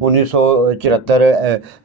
1974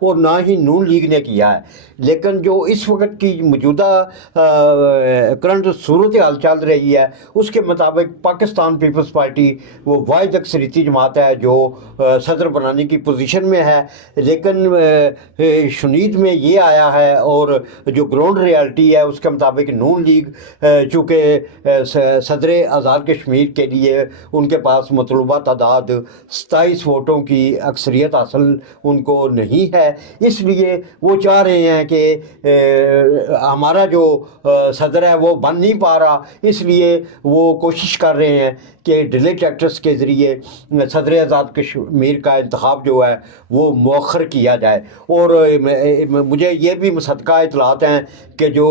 اور نہ ہی نون لیگ نے کیا ہے. لیکن جو اس وقت کی موجودہ کرنٹ صورتحال چل رہی ہے اس کے مطابق پاکستان پیپلز پارٹی وہ واحد اکثریتی جماعت ہے جو صدر بنانے کی پوزیشن میں ہے. لیکن شنید میں یہ آیا ہے اور جو گراؤنڈ ریالٹی ہے اس کے مطابق نون لیگ چونکہ صدر آزاد کشمیر کے لیے ان کے پاس مطلوبہ تعداد 27 ووٹوں کی اکثریت حاصل ان کو نہیں ہے، اس لیے وہ چاہ رہے ہیں کہ ہمارا جو صدر ہے وہ بن نہیں پا رہا، اس لیے وہ کوشش کر رہے ہیں کہ ڈیلے ٹیکٹس کے ذریعے صدر آزاد کشمیر کا انتخاب جو ہے وہ مؤخر کیا جائے. اور مجھے یہ بھی مصدقہ اطلاعات ہیں کہ جو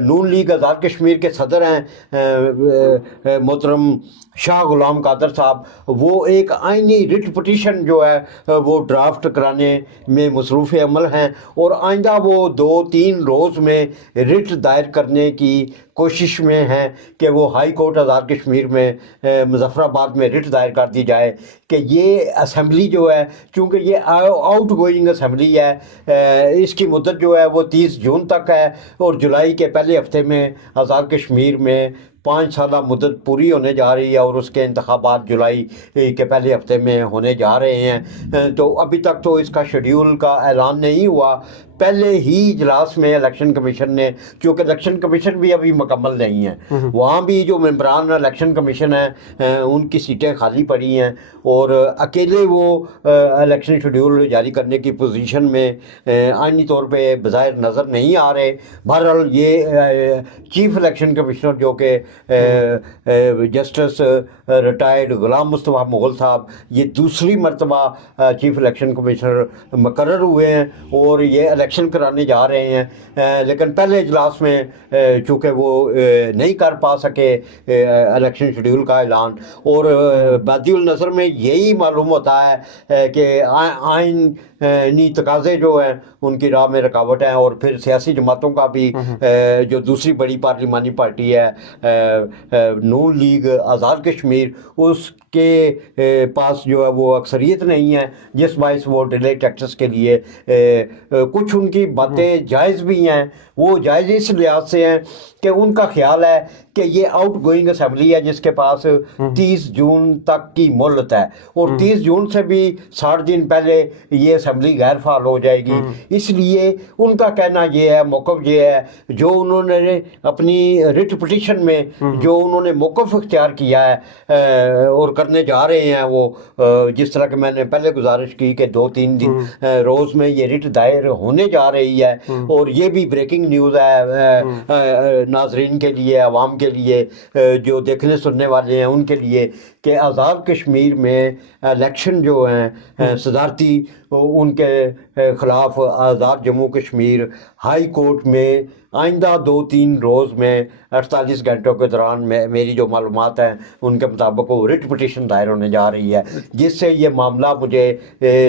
نون لیگ آزاد کشمیر کے صدر ہیں محترم شاہ غلام قادر صاحب، وہ ایک آئینی رٹ پٹیشن جو ہے وہ ڈرافٹ کرانے میں مصروف عمل ہیں اور آئندہ وہ 2-3 روز میں رٹ دائر کرنے کی کوشش میں ہیں کہ وہ ہائی کورٹ آزاد کشمیر میں مظفر آباد میں رٹ دائر کر دی جائے کہ یہ اسمبلی جو ہے چونکہ یہ آؤٹ گوئنگ اسمبلی ہے، اس کی مدت جو ہے وہ 30 جون تک ہے اور جولائی کے پہلے ہفتے میں آزاد کشمیر میں 5 سالہ مدت پوری ہونے جا رہی ہے اور اس کے انتخابات جولائی کے پہلے ہفتے میں ہونے جا رہے ہیں. تو ابھی تک تو اس کا شیڈیول کا اعلان نہیں ہوا. پہلے ہی اجلاس میں الیکشن کمیشن نے، چونکہ الیکشن کمیشن بھی ابھی مکمل نہیں ہے، وہاں بھی جو ممبران الیکشن کمیشن ہیں ان کی سیٹیں خالی پڑی ہیں اور اکیلے وہ الیکشن شیڈیول جاری کرنے کی پوزیشن میں آئینی طور پہ بظاہر نظر نہیں آ رہے. بہرحال یہ چیف الیکشن کمشنر جو کہ جسٹس ریٹائرڈ غلام مصطفیٰ مغل صاحب یہ دوسری مرتبہ چیف الیکشن کمشنر مقرر ہوئے ہیں اور یہ الیکشن کرانے جا رہے ہیں. لیکن پہلے اجلاس میں چونکہ وہ نہیں کر پا سکے الیکشن شیڈیول کا اعلان، اور بادی النظر میں یہی معلوم ہوتا ہے کہ آئینی تقاضے جو ہیں ان کی راہ میں رکاوٹ ہیں. اور پھر سیاسی جماعتوں کا بھی جو دوسری بڑی پارلیمانی پارٹی ہے نون لیگ آزاد کشمیر، اس کے پاس جو ہے وہ اکثریت نہیں ہے، جس باعث وہ ڈیلے ٹیکٹس کے لیے کچھ ان کی باتیں جائز بھی ہیں. وہ جائز اس لحاظ سے ہیں کہ ان کا خیال ہے کہ یہ آؤٹ گوئنگ اسمبلی ہے جس کے پاس 30 جون تک کی مہلت ہے اور 30 جون سے بھی 60 دن پہلے یہ اسمبلی غیر فعال ہو جائے گی. اس لیے ان کا کہنا یہ ہے، موقف یہ ہے جو انہوں نے اپنی رٹ پٹیشن میں جو انہوں نے موقف اختیار کیا ہے اور کرنے جا رہے ہیں، وہ جس طرح کہ میں نے پہلے گزارش کی کہ 2-3 روز میں یہ رٹ دائر ہونے جا رہی ہے. اور یہ بھی بریکنگ نیوز ہے ناظرین کے لیے، عوام کے لیے، جو دیکھنے سننے والے ہیں ان کے لیے، کہ آزاد کشمیر میں الیکشن جو ہیں صدارتی ان کے خلاف آزاد جموں کشمیر ہائی کورٹ میں آئندہ 2-3 روز میں 48 گھنٹوں کے دوران میری جو معلومات ہیں ان کے مطابق وہ رٹ پٹیشن دائر ہونے جا رہی ہے، جس سے یہ معاملہ مجھے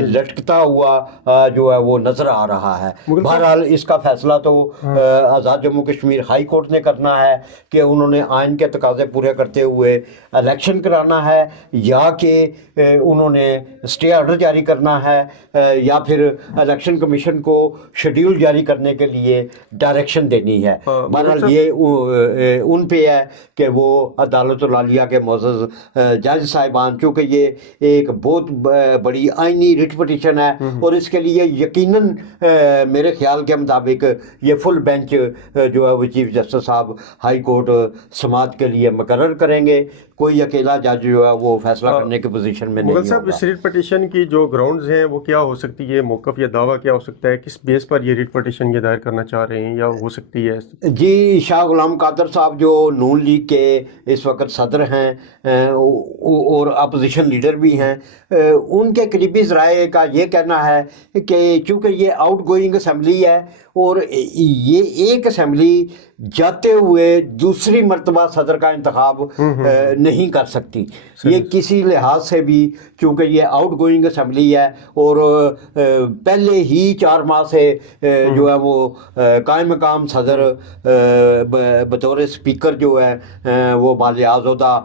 لٹکتا ہوا جو ہے وہ نظر آ رہا ہے. بہرحال اس کا فیصلہ تو آزاد جموں کشمیر ہائی کورٹ نے کرنا ہے کہ انہوں نے آئین کے تقاضے پورے کرتے ہوئے الیکشن کرانا ہے یا کہ انہوں نے اسٹے آرڈر جاری کرنا ہے یا پھر الیکشن کمیشن کو شیڈیول جاری کرنے کے لیے ڈائریکشن دینی ہے. بہرحال یہ ان پہ ہے کہ وہ عدالت العالیہ کے معزز جج صاحبان، چونکہ یہ ایک بہت بڑی آئینی رٹ پٹیشن ہے اور اس کے لیے یقیناً میرے خیال کے مطابق یہ فل بینچ جو ہے وہ چیف جسٹس صاحب ہائی کورٹ سماعت کے لیے مقرر کریں گے. کوئی اکیلا جج جو ہے وہ فیصلہ کرنے کی پوزیشن میں نہیں ہوگا. صاحب اس ریٹ پٹیشن کی جو گراؤنڈز ہیں وہ کیا ہو سکتی ہے، موقف یا دعویٰ کیا ہو سکتا ہے، کس بیس پر یہ ریٹ پٹیشن یہ دائر کرنا چاہ رہے ہیں یا ہو سکتی ہے؟ جی، شاہ غلام قادر صاحب جو نون لیگ کے اس وقت صدر ہیں اور اپوزیشن لیڈر بھی ہیں، ان کے قریبی ذرائع کا یہ کہنا ہے کہ چونکہ یہ آؤٹ گوئنگ اسمبلی ہے اور یہ ایک اسمبلی جاتے ہوئے دوسری مرتبہ صدر کا انتخاب نہیں کر سکتی. یہ کسی لحاظ سے بھی چونکہ یہ آؤٹ گوئنگ اسمبلی ہے اور پہلے ہی 4 ماہ سے جو ہے وہ قائم مقام صدر بطور اسپیکر جو ہے وہ بالیاز عہدہ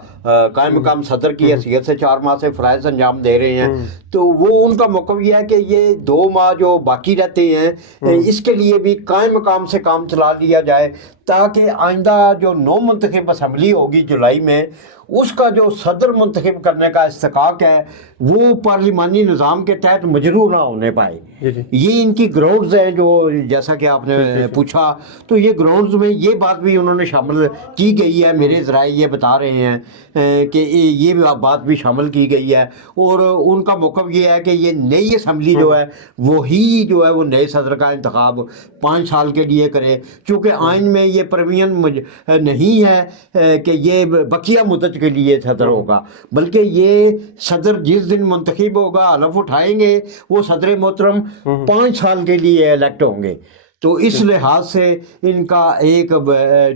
قائم مقام صدر کی حیثیت سے 4 ماہ سے فرائض انجام دے رہے ہیں. تو وہ ان کا موقف یہ ہے کہ یہ 2 ماہ جو باقی رہتے ہیں اس کے لیے بھی قائم مقام سے کام چلا لیا جائے تاکہ آئندہ جو نو منتخب اسمبلی ہوگی جولائی میں اس کا جو صدر منتخب کرنے کا استحقاق ہے وہ پارلیمانی نظام کے تحت مجروح نہ ہونے پائے. یہ ان کی گراؤنڈز ہیں جو جیسا کہ آپ نے پوچھا تو یہ گراؤنڈز میں یہ بات بھی انہوں نے شامل کی گئی ہے. میرے ذرائع یہ بتا رہے ہیں کہ یہ بات بھی شامل کی گئی ہے اور ان کا موقف یہ ہے کہ یہ نئی اسمبلی جو ہے وہی جو ہے وہ نئے صدر کا انتخاب 5 سال کے لیے کرے. چونکہ آئین میں یہ پروین نہیں ہے کہ یہ بقیہ مدت کے لیے صدر ہوگا بلکہ یہ صدر جس دن منتخب ہوگا حلف اٹھائیں گے وہ صدر محترم 5 سال کے لیے الیکٹ ہوں گے. تو اس لحاظ سے ان کا ایک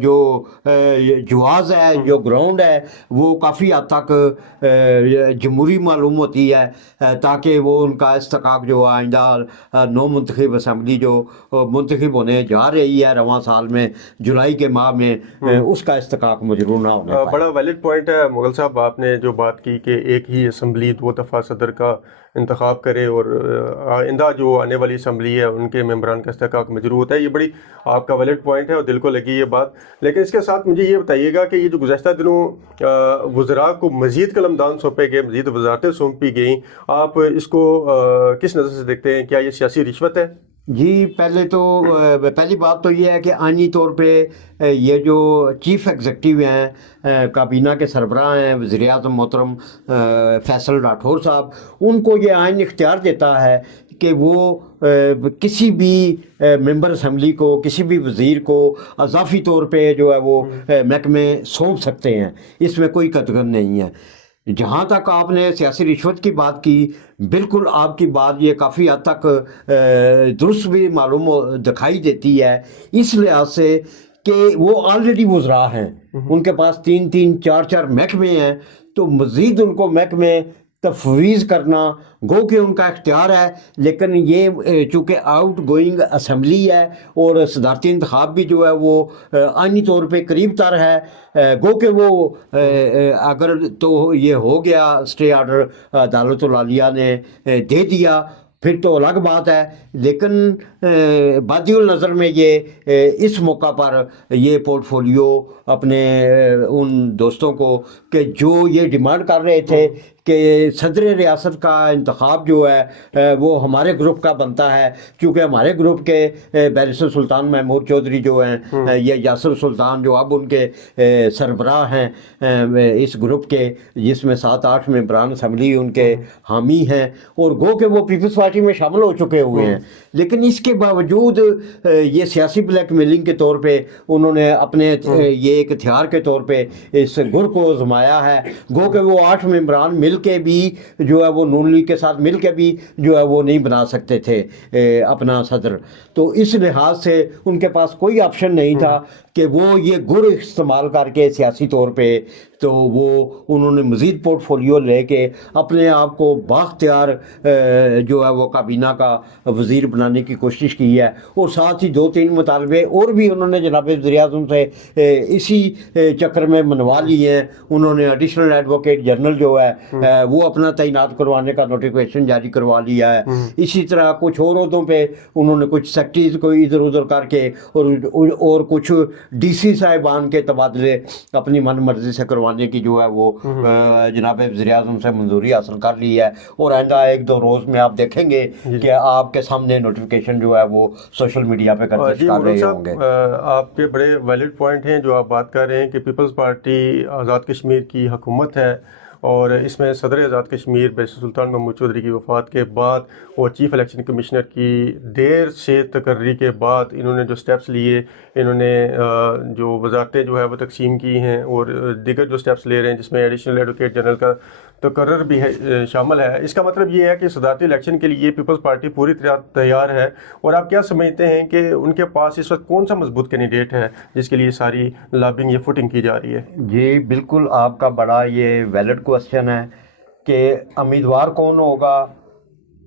جو جواز ہے جو گراؤنڈ ہے وہ کافی حد تک جمہوری معلوم ہوتی ہے تاکہ وہ ان کا استحقاق جو آئندہ نو منتخب اسمبلی جو منتخب ہونے جا رہی ہے رواں سال میں جولائی کے ماہ میں اس کا استحقاق مجروح نہ ہونے پائے. بڑا ویلڈ پوائنٹ ہے مغل صاحب آپ نے جو بات کی کہ ایک ہی اسمبلی 2 دفعہ صدر کا انتخاب کرے اور آئندہ جو آنے والی اسمبلی ہے ان کے ممبران کا استحقاق مجروح ہوتا ہے. یہ بڑی آپ کا ویلڈ پوائنٹ ہے اور دل کو لگی یہ بات. لیکن اس کے ساتھ مجھے یہ بتائیے گا کہ یہ جو گزشتہ دنوں وزراء کو مزید قلمدان سونپے گئے, مزید وزارتیں سونپی گئیں, آپ اس کو کس نظر سے دیکھتے ہیں؟ کیا یہ سیاسی رشوت ہے؟ جی پہلی بات تو یہ ہے کہ آئینی طور پہ یہ جو چیف ایگزیکٹو ہیں کابینہ کے سربراہ ہیں وزیر اعظم محترم فیصل راٹھور صاحب, ان کو یہ آئین اختیار دیتا ہے کہ وہ کسی بھی ممبر اسمبلی کو کسی بھی وزیر کو اضافی طور پہ جو ہے وہ محکمے سونپ سکتے ہیں. اس میں کوئی قطعن نہیں ہے. جہاں تک آپ نے سیاسی رشوت کی بات کی, بالکل آپ کی بات یہ کافی حد تک درست بھی معلوم دکھائی دیتی ہے اس لحاظ سے کہ وہ آلریڈی وزراء ہیں, ان کے پاس 3 4 محکمے ہیں, تو مزید ان کو محکمے تفویض کرنا گو کہ ان کا اختیار ہے. لیکن یہ چونکہ آؤٹ گوئنگ اسمبلی ہے اور صدارتی انتخاب بھی جو ہے وہ آئینی طور پہ قریب تر ہے, گو کہ وہ اگر تو یہ ہو گیا اسٹے آرڈر عدالت العالیہ نے دے دیا پھر تو الگ بات ہے. لیکن بادی النظر میں یہ اس موقع پر یہ پورٹ فولیو اپنے ان دوستوں کو کہ جو یہ ڈیمانڈ کر رہے تھے کہ صدر ریاست کا انتخاب جو ہے وہ ہمارے گروپ کا بنتا ہے, کیونکہ ہمارے گروپ کے بیرسٹر سلطان محمود چودھری جو ہیں یہ یاسر سلطان جو اب ان کے سربراہ ہیں اس گروپ کے, جس میں 7-8 ممبران اسمبلی ان کے حامی ہیں اور گو کہ وہ پیپلز پارٹی میں شامل ہو چکے ہوئے ہیں. لیکن اس کے باوجود یہ سیاسی بلیک میلنگ کے طور پہ انہوں نے اپنے یہ ایک ہتھیار کے طور پہ اس گر کو آزمایا ہے. گو کہ وہ 8 ممبران مل کے بھی جو ہے وہ نون لیگ کے ساتھ مل کے بھی جو ہے وہ نہیں بنا سکتے تھے اپنا صدر. تو اس لحاظ سے ان کے پاس کوئی آپشن نہیں تھا کہ وہ یہ گر استعمال کر کے سیاسی طور پہ تو وہ انہوں نے مزید پورٹ فولیو لے کے اپنے آپ کو بااختیار جو ہے وہ کابینہ کا وزیر بنانے کی کوشش کی ہے. اور ساتھ ہی 2-3 مطالبے اور بھی انہوں نے جناب وزیر اعظم سے اسی چکر میں منوا لیے ہیں. انہوں نے ایڈیشنل ایڈوکیٹ جنرل جو ہے وہ اپنا تعینات کروانے کا نوٹیفیکیشن جاری کروا لیا ہے. اسی طرح کچھ اور عہدوں پہ انہوں نے کچھ سیکٹریز کو ادھر ادھر کر کے اور کچھ ڈی سی صاحبان کے تبادلے اپنی من مرضی سے کروانے کی جو ہے وہ جناب وزیر اعظم سے منظوری حاصل کر لی ہے. اور آئندہ 1-2 روز میں آپ دیکھیں گے کہ آپ کے سامنے نوٹیفیکیشن جو ہے وہ سوشل میڈیا پہ کر رہے ہوں گے. آپ کے بڑے ویلڈ پوائنٹ ہیں جو آپ بات کر رہے ہیں کہ پیپلز پارٹی آزاد کشمیر کی حکومت ہے اور اس میں صدر آزاد کشمیر بیرسٹر سلطان محمود چودھری کی وفات کے بعد اور چیف الیکشن کمشنر کی دیر سے تقرری کے بعد انہوں نے جو سٹیپس لیے، انہوں نے جو وزارتیں جو ہے وہ تقسیم کی ہیں اور دیگر جو سٹیپس لے رہے ہیں جس میں ایڈیشنل ایڈوکیٹ جنرل کا تقرر بھی ہے شامل ہے. اس کا مطلب یہ ہے کہ صدارتی الیکشن کے لیے پیپلز پارٹی پوری طرح تیار ہے. اور آپ کیا سمجھتے ہیں کہ ان کے پاس اس وقت کون سا مضبوط کینڈیڈیٹ ہے جس کے لیے ساری لابنگ یا فوٹنگ کی جا رہی ہے؟ جی بالکل، آپ کا بڑا یہ ویلڈ کوسچن ہے کہ امیدوار کون ہوگا،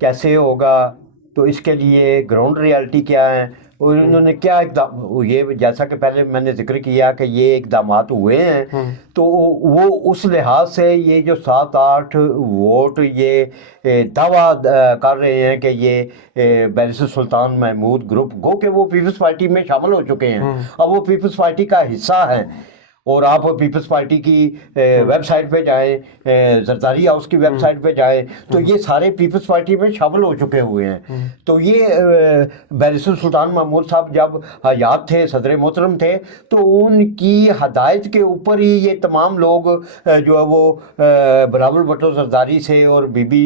کیسے ہوگا. تو اس کے لیے گراؤنڈ ریالٹی کیا ہے اور انہوں نے کیا یہ جیسا کہ پہلے میں نے ذکر کیا کہ یہ اقدامات ہوئے ہیں، تو وہ اس لحاظ سے یہ جو 7-8 ووٹ یہ دعویٰ کر رہے ہیں کہ یہ بیرسٹر سلطان محمود گروپ گو کہ وہ پیپلز پارٹی میں شامل ہو چکے ہیں، اب وہ پیپلز پارٹی کا حصہ ہیں. اور آپ پیپلز پارٹی کی ویب سائٹ پہ جائیں، زرداری ہاؤس کی ویب سائٹ پہ جائیں، تو یہ سارے پیپلز پارٹی میں شامل ہو چکے ہوئے ہیں. تو یہ بیرسٹر سلطان محمود صاحب جب حیات تھے، صدر محترم تھے، تو ان کی ہدایت کے اوپر ہی یہ تمام لوگ جو ہے وہ بلاول بھٹو زرداری سے اور بی بی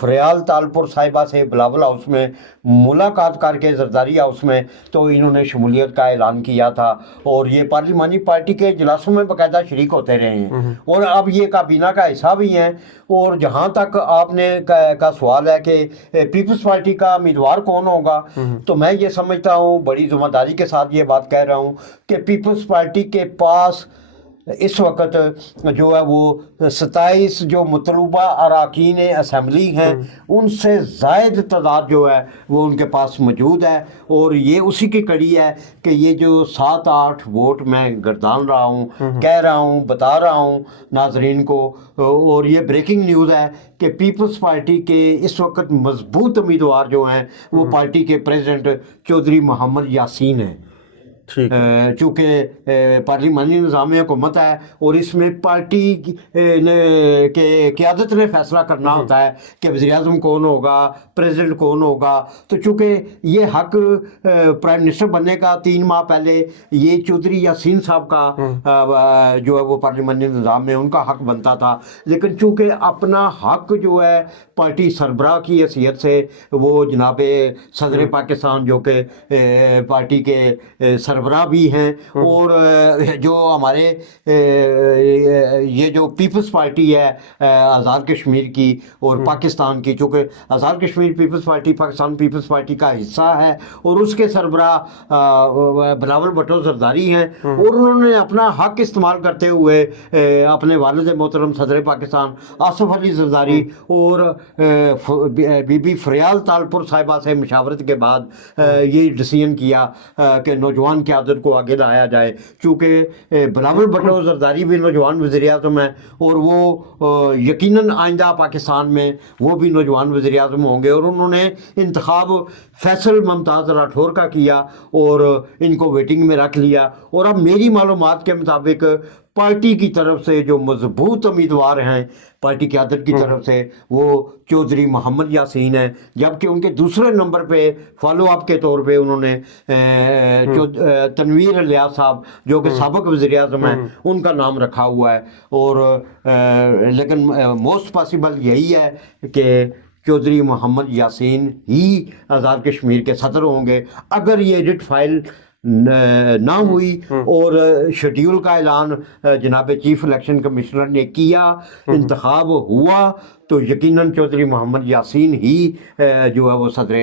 فریال تالپور صاحبہ سے بلاول ہاؤس میں ملاقات کر کے زرداری ہاؤس میں تو انہوں نے شمولیت کا اعلان کیا تھا، اور یہ پارلیمانی پارٹی کے اجلاسوں میں باقاعدہ شریک ہوتے رہے ہیں، اور اب یہ کابینہ کا حصہ بھی ہیں. اور جہاں تک آپ نے کا سوال ہے کہ پیپلز پارٹی کا امیدوار کون ہوگا، تو میں یہ سمجھتا ہوں، بڑی ذمہ داری کے ساتھ یہ بات کہہ رہا ہوں کہ پیپلز پارٹی کے پاس اس وقت جو ہے وہ 27 جو مطلوبہ اراکین اسمبلی ہیں ان سے زائد تعداد جو ہے وہ ان کے پاس موجود ہے. اور یہ اسی کی کڑی ہے کہ یہ جو 7-8 ووٹ میں گردان رہا ہوں، کہہ رہا ہوں، بتا رہا ہوں ناظرین کو، اور یہ بریکنگ نیوز ہے کہ پیپلز پارٹی کے اس وقت مضبوط امیدوار جو ہیں وہ پارٹی کے پریزیڈنٹ چودھری محمد یاسین ہیں. چونکہ پارلیمانی نظام حکومت ہے اور اس میں پارٹی کے قیادت نے فیصلہ کرنا ہوتا ہے کہ وزیر اعظم کون ہوگا، پریزیڈنٹ کون ہوگا. تو چونکہ یہ حق پرائم منسٹر بننے کا 3 ماہ پہلے یہ چودھری یاسین صاحب کا جو ہے وہ پارلیمانی نظام میں ان کا حق بنتا تھا، لیکن چونکہ اپنا حق جو ہے پارٹی سربراہ کی حیثیت سے وہ جناب صدر پاکستان جو کہ پارٹی کے سربراہ بھی ہیں، اور جو ہمارے یہ جو پیپلز پارٹی ہے آزاد کشمیر کی اور پاکستان کی، چونکہ Azad Kashmir Peoples Party Pakistan Peoples Party کا حصہ ہے اور اس کے سربراہ بلاول بھٹو زرداری ہیں، اور انہوں نے اپنا حق استعمال کرتے ہوئے اپنے والد محترم صدر پاکستان آصف علی زرداری اور بی بی فریال تالپور صاحبہ سے مشاورت کے بعد یہ ڈیسیژن کیا کہ نوجوان قیادت کو آگے لایا جائے. چونکہ بلاول بھٹو زرداری بھی نوجوان وزیر اعظم ہیں اور وہ یقیناً آئندہ پاکستان میں وہ بھی نوجوان وزیر اعظم ہوں گے، اور انہوں نے انتخاب فیصل ممتاز راٹھور کا کیا اور ان کو ویٹنگ میں رکھ لیا. اور اب میری معلومات کے مطابق پارٹی کی طرف سے جو مضبوط امیدوار ہیں پارٹی قیادت کی طرف سے وہ چودھری محمد یاسین ہیں، جبکہ ان کے دوسرے نمبر پہ فالو اپ کے طور پہ انہوں نے تنویر الیاس صاحب جو کہ سابق وزیر اعظم ہیں ان کا نام رکھا ہوا ہے. اور لیکن موسٹ پاسبل یہی ہے کہ چودھری محمد یاسین ہی آزاد کشمیر کے صدر ہوں گے اگر یہ ایڈٹ فائل نہ ہوئی اور شیڈیول کا اعلان جناب چیف الیکشن کمشنر نے کیا، انتخاب ہوا، تو یقیناً چودھری محمد یاسین ہی جو ہے وہ صدر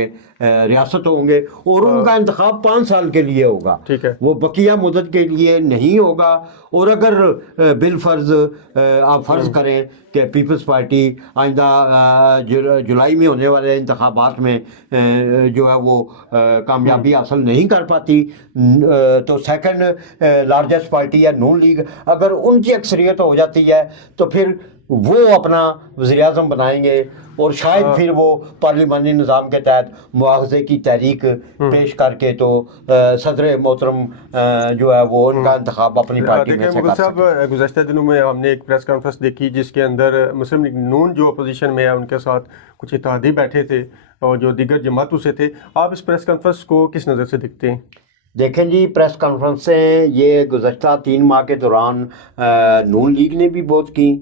ریاست ہوں گے، اور ان کا انتخاب 5 سال کے لیے ہوگا، وہ بقیہ مدت کے لیے نہیں ہوگا. اور اگر بالفرض آپ فرض کریں کہ پیپلز پارٹی آئندہ جولائی میں ہونے والے انتخابات میں جو ہے وہ کامیابی حاصل نہیں کر پاتی، تو سیکنڈ لارجسٹ پارٹی ہے نون لیگ، اگر ان کی اکثریت ہو جاتی ہے تو پھر وہ اپنا وزیر اعظم بنائیں گے، اور شاید پھر وہ پارلیمانی نظام کے تحت مواخذے کی تحریک پیش کر کے تو صدر محترم جو ہے وہ ان کا انتخاب اپنی پارٹی میں سے کر سکتے. گزشتہ دنوں میں ہم نے ایک پریس کانفرنس دیکھی جس کے اندر مسلم لیگ نون جو اپوزیشن میں ہے ان کے ساتھ کچھ اتحادی بیٹھے تھے اور جو دیگر جماعتوں سے تھے. آپ اس پریس کانفرنس کو کس نظر سے دیکھتے ہیں؟ دیکھیں جی، پریس کانفرنسیں یہ گزشتہ 3 ماہ کے دوران نون لیگ نے بھی بہت کی،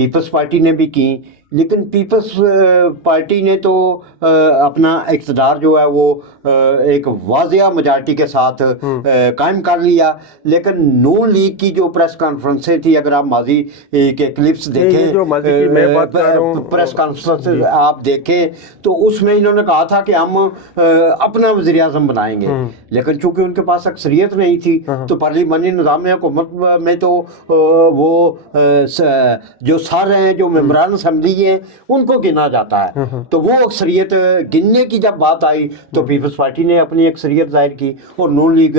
پیپلز پارٹی نے بھی کی، لیکن پیپلز پارٹی نے تو اپنا اقتدار جو ہے وہ ایک واضح میجارٹی کے ساتھ قائم کر لیا. لیکن نون لیگ کی جو پریس کانفرنسیں تھی، اگر آپ ماضی کے کلپس دیکھیں، پریس کانفرنس آپ دیکھیں تو اس میں انہوں نے کہا تھا کہ ہم اپنا وزیر اعظم بنائیں گے، لیکن چونکہ ان کے پاس اکثریت نہیں تھی تو پارلیمانی نظام حکومت میں تو وہ جو سارے ہیں، جو ممبران اسمبلی ہیں، ان کو گنا جاتا ہے. تو وہ اکثریت گننے کی جب بات آئی تو پیپلز پارٹی نے اپنی اکثریت ظاہر کی اور نون لیگ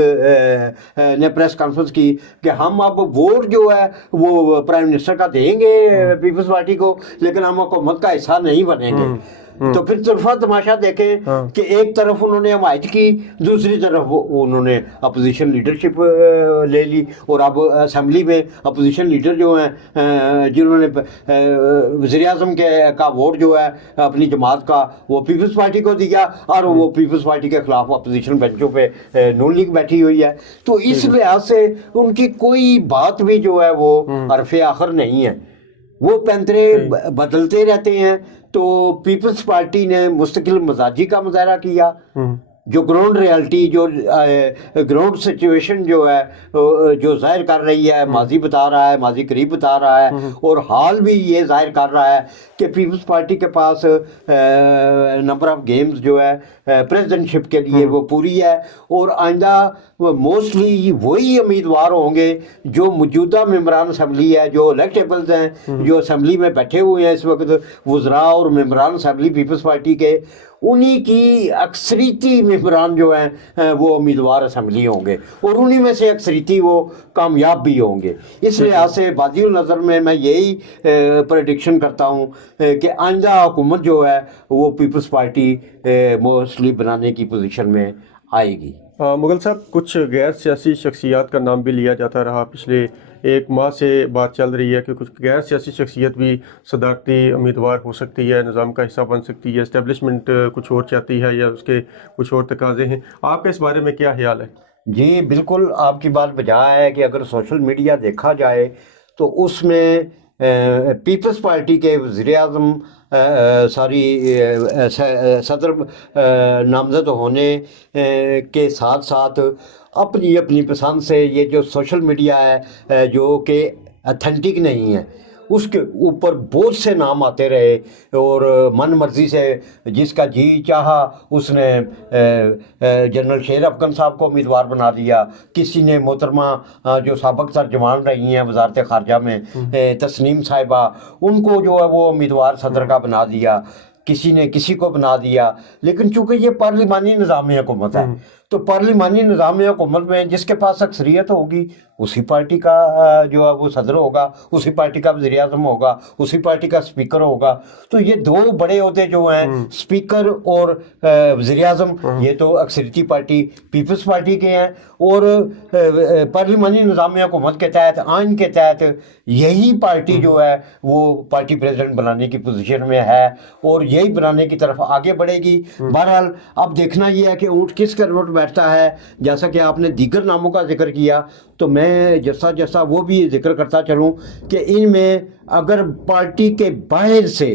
نے پریس کانفرنس کی کہ ہم اب ووٹ جو ہے وہ پرائم منسٹر کا دیں گے پیپلز پارٹی کو، لیکن ہم حکومت کا حصہ نہیں بنیں گے. تو پھر طرفہ تماشا دیکھیں کہ ایک طرف انہوں نے حمایت کی، دوسری طرف انہوں نے اپوزیشن لیڈرشپ لے لی، اور اب اسمبلی میں اپوزیشن لیڈر جو ہیں جنہوں نے وزیر اعظم کا ووٹ جو ہے اپنی جماعت کا وہ پیپلز پارٹی کو دیا، اور وہ پیپلز پارٹی کے خلاف اپوزیشن بینچوں پہ نون لیگ بیٹھی ہوئی ہے. تو اس لحاظ سے ان کی کوئی بات بھی جو ہے وہ حرف آخر نہیں ہے، وہ پینترے بدلتے رہتے ہیں. تو پیپلز پارٹی نے مستقل مزاجی کا مظاہرہ کیا، جو گراؤنڈ ریالٹی، جو گراؤنڈ سچویشن جو ہے جو ظاہر کر رہی ہے، ماضی بتا رہا ہے، ماضی قریب بتا رہا ہے، اور حال بھی یہ ظاہر کر رہا ہے کہ پیپلز پارٹی کے پاس نمبر آف گیمز جو ہے پریزیڈنٹ شپ کے لیے وہ پوری ہے، اور آئندہ موسٹلی وہی امیدوار ہوں گے جو موجودہ ممبران اسمبلی ہے، جو الیکٹیبلز ہیں، جو اسمبلی میں بیٹھے ہوئے ہیں اس وقت، وزراء اور ممبران اسمبلی پیپلز پارٹی کے، انہی کی اکثریتی ممبران جو ہیں وہ امیدوار اسمبلی ہوں گے، اور انہی میں سے اکثریتی وہ کامیاب بھی ہوں گے. اس لحاظ سے بادی النظر میں یہی پریڈکشن کرتا ہوں کہ آئندہ حکومت جو ہے وہ پیپلز پارٹی موسٹلی بنانے کی پوزیشن میں آئے گی. مغل صاحب، کچھ غیر سیاسی شخصیات کا نام بھی لیا جاتا رہا، پچھلے ایک ماہ سے بات چل رہی ہے کہ کچھ غیر سیاسی شخصیت بھی صدارتی امیدوار ہو سکتی ہے، نظام کا حصہ بن سکتی ہے، اسٹیبلشمنٹ کچھ اور چاہتی ہے یا اس کے کچھ اور تقاضے ہیں. آپ کا اس بارے میں کیا خیال ہے؟ جی بالکل، آپ کی بات بجا ہے کہ اگر سوشل میڈیا دیکھا جائے تو اس میں پیپلز پارٹی کے وزیر اعظم صدر نامزد ہونے کے ساتھ ساتھ اپنی اپنی پسند سے یہ جو سوشل میڈیا ہے جو کہ اتھینٹک نہیں ہے، اس کے اوپر بہت سے نام آتے رہے، اور من مرضی سے جس کا جی چاہا اس نے جنرل شیر افغان صاحب کو امیدوار بنا دیا، کسی نے محترمہ جو سابق ترجمان رہی ہیں وزارت خارجہ میں تسنیم صاحبہ، ان کو جو ہے وہ امیدوار صدر کا بنا دیا، کسی نے کسی کو بنا دیا. لیکن چونکہ یہ پارلیمانی نظام حکومت ہے تو پارلیمانی نظام حکومت میں جس کے پاس اکثریت ہوگی اسی پارٹی کا جو ہے وہ صدر ہوگا، اسی پارٹی کا وزیر اعظم ہوگا، اسی پارٹی کا اسپیکر ہوگا. تو یہ دو بڑے عہدے جو ہیں اسپیکر اور وزیر اعظم، یہ تو اکثریتی پارٹی پیپلز پارٹی کے ہیں، اور پارلیمانی نظام حکومت کے تحت، آئین کے تحت یہی پارٹی جو ہے وہ پارٹی پریزیڈنٹ بنانے کی پوزیشن میں ہے اور یہی بنانے کی طرف آگے بڑھے گی. بہرحال اب دیکھنا یہ ہے کہ اونٹ کس کروٹ بیٹھتا ہے. جیسا کہ آپ نے دیگر ناموں کا ذکر کیا تو میں جیسا وہ بھی ذکر کرتا چلوں کہ ان میں اگر پارٹی کے باہر سے،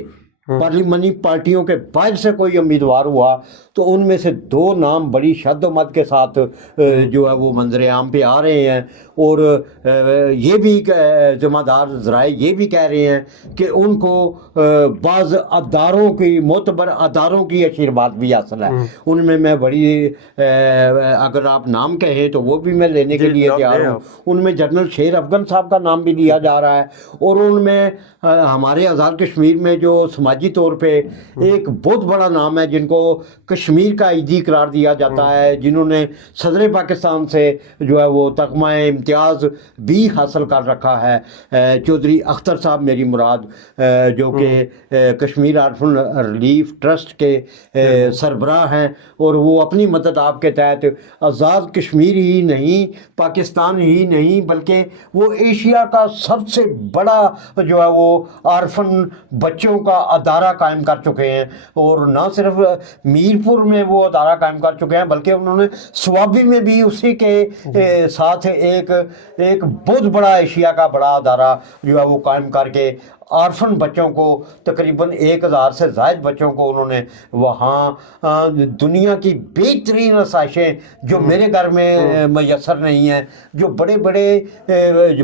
پارلیمانی پارٹیوں کے باہر سے کوئی امیدوار ہوا تو ان میں سے دو نام بڑی شد و مد کے ساتھ جو ہے وہ منظر عام پہ آ رہے ہیں، اور یہ بھی ذمہ دار ذرائع یہ بھی کہہ رہے ہیں کہ ان کو بعض اداروں کی، معتبر اداروں کی آشیرواد بھی حاصل ہے. ان میں بڑی اگر آپ نام کہیں تو وہ بھی میں لینے کے لیے تیار ہوں. ان میں جنرل شیر افغان صاحب کا نام بھی لیا جا رہا ہے، اور ان میں ہمارے آزاد کشمیر میں جو سماجی طور پہ ایک بہت بڑا نام ہے، جن کو کشمیر کا عیدی قرار دیا جاتا ہے، جنہوں نے صدر پاکستان سے جو ہے وہ تمغہ امتیاز بھی حاصل کر رکھا ہے، چودھری اختر صاحب میری مراد، جو کہ کشمیر آرفن ریلیف ٹرسٹ کے سربراہ ہیں، اور وہ اپنی مدد آپ کے تحت آزاد کشمیر ہی نہیں، پاکستان ہی نہیں، بلکہ وہ ایشیا کا سب سے بڑا جو ہے وہ آرفن بچوں کا ادارہ قائم کر چکے ہیں. اور نہ صرف میرپور میں وہ ادارہ قائم کر چکے ہیں بلکہ انہوں نے سوابی میں بھی اسی کے ساتھ ایک بہت بڑا ایشیا کا بڑا ادارہ جو ہے وہ قائم کر کے آرفن بچوں کو تقریباً 1000 سے زائد بچوں کو انہوں نے وہاں دنیا کی بہترین آسائشیں جو میرے گھر میں میسر نہیں ہیں، جو بڑے بڑے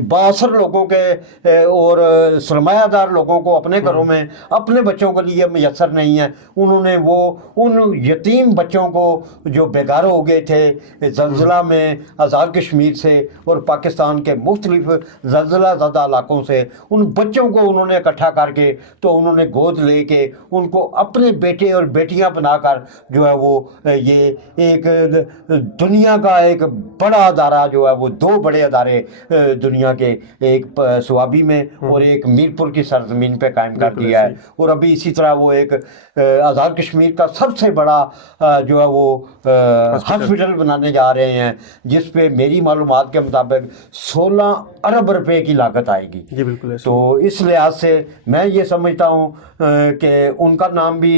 بااثر لوگوں کے اور سرمایہ دار لوگوں کو اپنے گھروں میں اپنے بچوں کے لیے میسر نہیں ہیں، انہوں نے وہ ان یتیم بچوں کو جو بیگار ہو گئے تھے زلزلہ میں آزاد کشمیر سے اور پاکستان کے مختلف زلزلہ زدہ علاقوں سے، ان بچوں کو انہوں نے اکٹھا کر کے تو انہوں نے گود لے کے ان کو اپنے بیٹے اور بیٹیاں بنا کر جو ہے وہ یہ ایک دنیا کا ایک بڑا ادارہ جو ہے وہ 2 بڑے ادارے دنیا کے، ایک سوابی میں اور ایک میرپور کی سرزمین پہ قائم کر دیا ہے، اور ابھی اسی طرح وہ ایک آزاد کشمیر کا سب سے بڑا جو ہے وہ ہاسپٹل بنانے جا رہے ہیں، جس پہ میری معلومات کے مطابق 16 ارب روپے کی لاگت آئے گی۔ جی بالکل۔ تو اس لحاظ سے میں یہ سمجھتا ہوں کہ ان کا نام بھی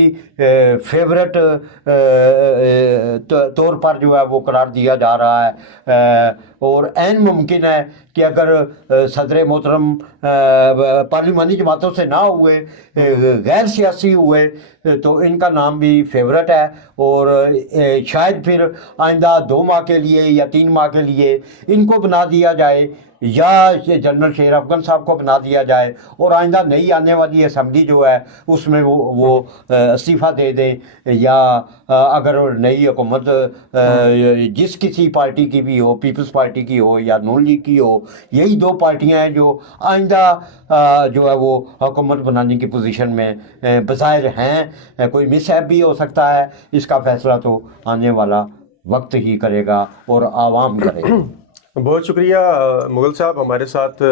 فیورٹ طور پر جو ہے وہ قرار دیا جا رہا ہے، اور عین ممکن ہے کہ اگر صدر محترم پارلیمانی جماعتوں سے نہ ہوئے، غیر سیاسی ہوئے، تو ان کا نام بھی فیورٹ ہے، اور شاید پھر آئندہ 2 ماہ کے لیے یا 3 ماہ کے لیے ان کو بنا دیا جائے، یا جنرل شیر افغان صاحب کو بنا دیا جائے، اور آئندہ نئی آنے والی اسمبلی جو ہے اس میں وہ استعفیٰ دے دیں، یا اگر نئی حکومت جس کسی پارٹی کی بھی ہو، پیپلز پارٹی کی ہو یا نون لیگ کی ہو، یہی 2 پارٹیاں ہیں جو آئندہ جو ہے وہ حکومت بنانے کی پوزیشن میں بظاہر ہیں، کوئی مس ہیپ بھی ہو سکتا ہے، اس کا فیصلہ تو آنے والا وقت ہی کرے گا اور عوام کرے گا۔ بہت شکریہ مغل صاحب، ہمارے ساتھ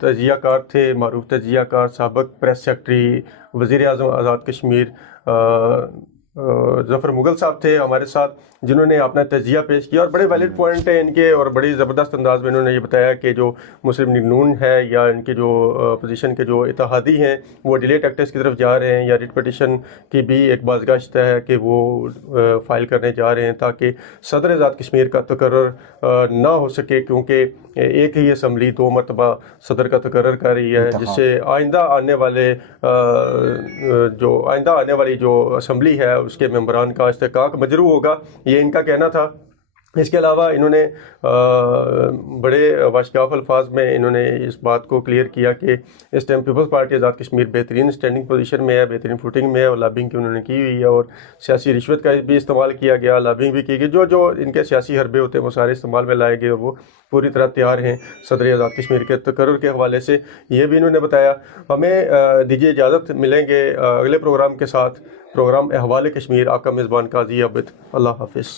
تجزیہ کار تھے، معروف تجزیہ کار، سابق پریس سیکرٹری، وزیر اعظم آزاد کشمیر ظفر مغل صاحب تھے ہمارے ساتھ، جنہوں نے اپنا تجزیہ پیش کیا، اور بڑے ویلڈ پوائنٹ ہیں ان کے، اور بڑی زبردست انداز میں انہوں نے یہ بتایا کہ جو مسلم لیگ نون ہے یا ان کے جو اپوزیشن کے جو اتحادی ہیں وہ ڈیلیٹ ایکٹس کی طرف جا رہے ہیں، یا ریٹ پٹیشن کی بھی ایک بازگشت ہے کہ وہ فائل کرنے جا رہے ہیں تاکہ صدر آزاد کشمیر کا تقرر نہ ہو سکے، کیونکہ ایک ہی اسمبلی 2 مرتبہ صدر کا تقرر کر رہی ہے، جس سے آئندہ آنے والی جو اسمبلی ہے اس کے ممبران کا استحقاق مجروح ہوگا، یہ ان کا کہنا تھا۔ اس کے علاوہ انہوں نے بڑے واشگاف الفاظ میں انہوں نے اس بات کو کلیئر کیا کہ اس time Peoples party Azad Kashmir بہترین اسٹینڈنگ پوزیشن میں ہے، بہترین فوٹنگ میں ہے، اور لابنگ کی انہوں نے کی ہوئی ہے، اور سیاسی رشوت کا بھی استعمال کیا گیا، لابنگ بھی کی گئی، جو ان کے سیاسی حربے ہوتے ہیں وہ سارے استعمال میں لائے گئے، اور وہ پوری طرح تیار ہیں صدر آزاد کشمیر کے تقرر کے حوالے سے، یہ بھی انہوں نے بتایا۔ ہمیں دیجیے اجازت، ملیں گے اگلے پروگرام کے ساتھ، پروگرام احوال کشمیر، آپ کا میزبان قاضی عابد۔ اللہ حافظ۔